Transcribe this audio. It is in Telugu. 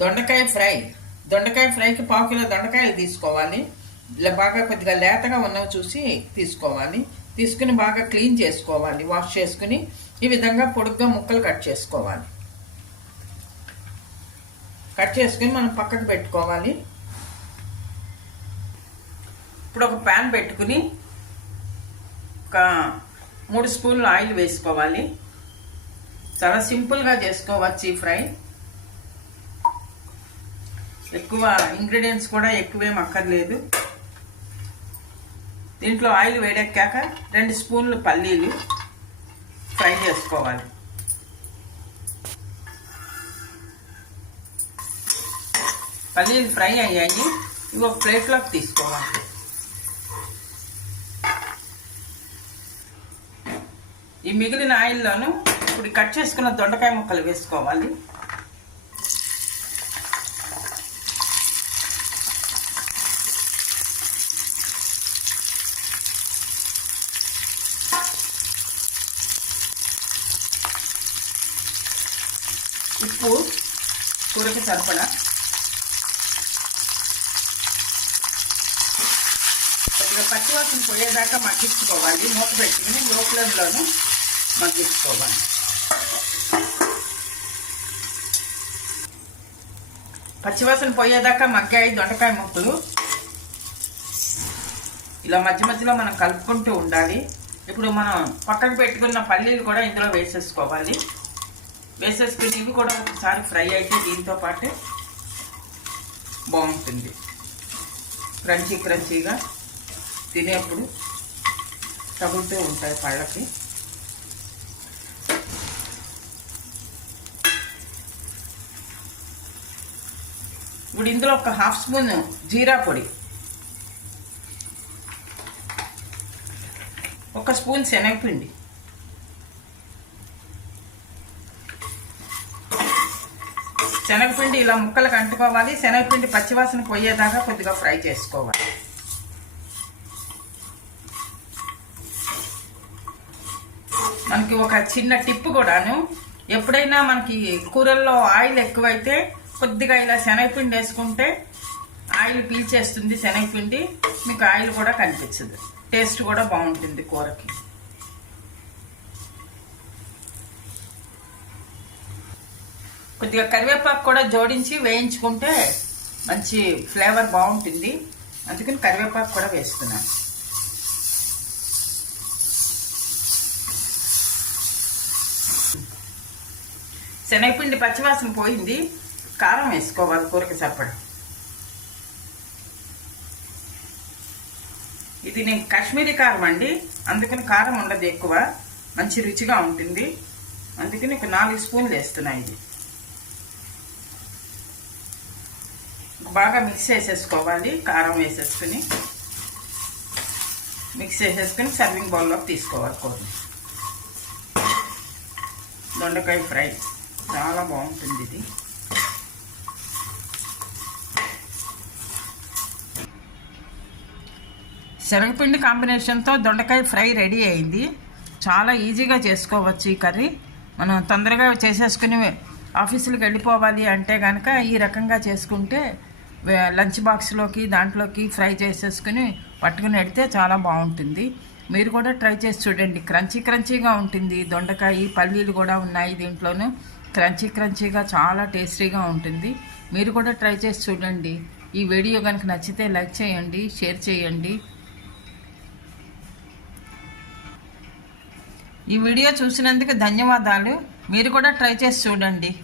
దొండకాయ ఫ్రై. దొండకాయ ఫ్రైకి పావు కిలో దొండకాయలు తీసుకోవాలి. బాగా కొద్దిగా లేతగా ఉన్నవి చూసి తీసుకోవాలి. తీసుకుని బాగా క్లీన్ చేసుకోవాలి. వాష్ చేసుకుని ఈ విధంగా పొడుగ్గా ముక్కలు కట్ చేసుకోవాలి. కట్ చేసుకుని మనం పక్కకు పెట్టుకోవాలి. ఇప్పుడు ఒక ప్యాన్ పెట్టుకుని ఒక మూడు స్పూన్లు ఆయిల్ వేసుకోవాలి. చాలా సింపుల్గా చేసుకోవచ్చు ఈ ఫ్రై. ఎక్కువ ఇంగ్రీడియంట్స్ కూడా ఎక్కువేం అక్కర్లేదు. దీంట్లో ఆయిల్ వేడెక్కాక రెండు స్పూన్లు పల్లీలు ఫ్రై చేసుకోవాలి. పల్లీలు ఫ్రై అయ్యాయి. ఇవి ఒక ప్లేట్లోకి తీసుకోవాలి. ఈ మిగిలిన ఆయిల్లోను ఇప్పుడు కట్ చేసుకున్న దొండకాయ ముక్కలు వేసుకోవాలి. ఉప్పు కూరకి సరిపడా. కొద్దిగా పచ్చివాసన పోయేదాకా మగ్గించుకోవాలి. మూత పెట్టుకుని లో ఫ్లేమ్లోను మగ్గించుకోవాలి. పచ్చివాసన పోయేదాకా మగ్గాయి దొండకాయ ముక్కలు. ఇలా మధ్య మధ్యలో మనం కలుపుకుంటూ ఉండాలి. ఇప్పుడు మనం పక్కకు పెట్టుకున్న పల్లీలు కూడా ఇందులో వేసేసుకోవాలి. వేసేసుకుని ఇవి కూడా ఒకసారి ఫ్రై అయితే దీంతో పాటు బాగుంటుంది. క్రంచీ క్రంచీగా తినేప్పుడు తగులుతూ ఉంటాయి పళ్ళకి. ఇప్పుడు ఇందులో ఒక హాఫ్ స్పూన్ జీరా పొడి ఒక స్పూన్ శనగపిండి శనగపిండి ఇలా ముక్కలకు అంటుకోవాలి. శనగపిండి పచ్చివాసన పోయేదాకా కొద్దిగా ఫ్రై చేసుకోవాలి. మనకి ఒక చిన్న టిప్ కూడాను ఎప్పుడైనా మనకి కూరల్లో ఆయిల్ ఎక్కువైతే కొద్దిగా ఇలా శనగపిండి వేసుకుంటే ఆయిల్ పీల్చేస్తుంది శనగపిండి మీకు ఆయిల్ కూడా కనిపించదు టేస్ట్ కూడా బాగుంటుంది కూరకి. కొద్దిగా కరివేపాకు కూడా జోడించి వేయించుకుంటే మంచి ఫ్లేవర్ బాగుంటుంది. అందుకని కరివేపాకు కూడా వేస్తున్నాను శనగపిండి పచ్చివాసన పోయింది. కారం వేసుకోవాలి కూరకి సరిపడ. ఇది నేను కాశ్మీరీ కారం అండి. అందుకని కారం ఉండదు ఎక్కువ. మంచి రుచిగా ఉంటుంది. అందుకని ఒక నాలుగు స్పూన్లు వేస్తున్నాయి ఇది. బాగా మిక్స్ చేసేసుకోవాలి. కారం వేసేసుకుని మిక్స్ చేసేసుకుని సర్వింగ్ బౌల్లోకి తీసుకోవాలి కొన్ని దొండకాయ ఫ్రై. చాలా బాగుంటుంది ఇది. శనగపిండి కాంబినేషన్తో దొండకాయ ఫ్రై రెడీ అయింది. చాలా ఈజీగా చేసుకోవచ్చు ఈ కర్రీ. మనం తొందరగా చేసేసుకుని ఆఫీసులకు వెళ్ళిపోవాలి అంటే కనుక ఈ రకంగా చేసుకుంటే లంచ్ బాక్స్లోకి దాంట్లోకి ఫ్రై చేసేసుకుని పట్టుకుని వెళ్తే చాలా బాగుంటుంది. మీరు కూడా ట్రై చేసి చూడండి. క్రంచీ క్రంచీగా ఉంటుంది. దొండకాయ పల్లీలు కూడా ఉన్నాయి దీంట్లోనూ. క్రంచీ క్రంచీగా చాలా టేస్టీగా ఉంటుంది. మీరు కూడా ట్రై చేసి చూడండి. ఈ వీడియో కనుక నచ్చితే లైక్ చేయండి షేర్ చేయండి. ఈ వీడియో చూసినందుకు ధన్యవాదాలు. మీరు కూడా ట్రై చేసి చూడండి.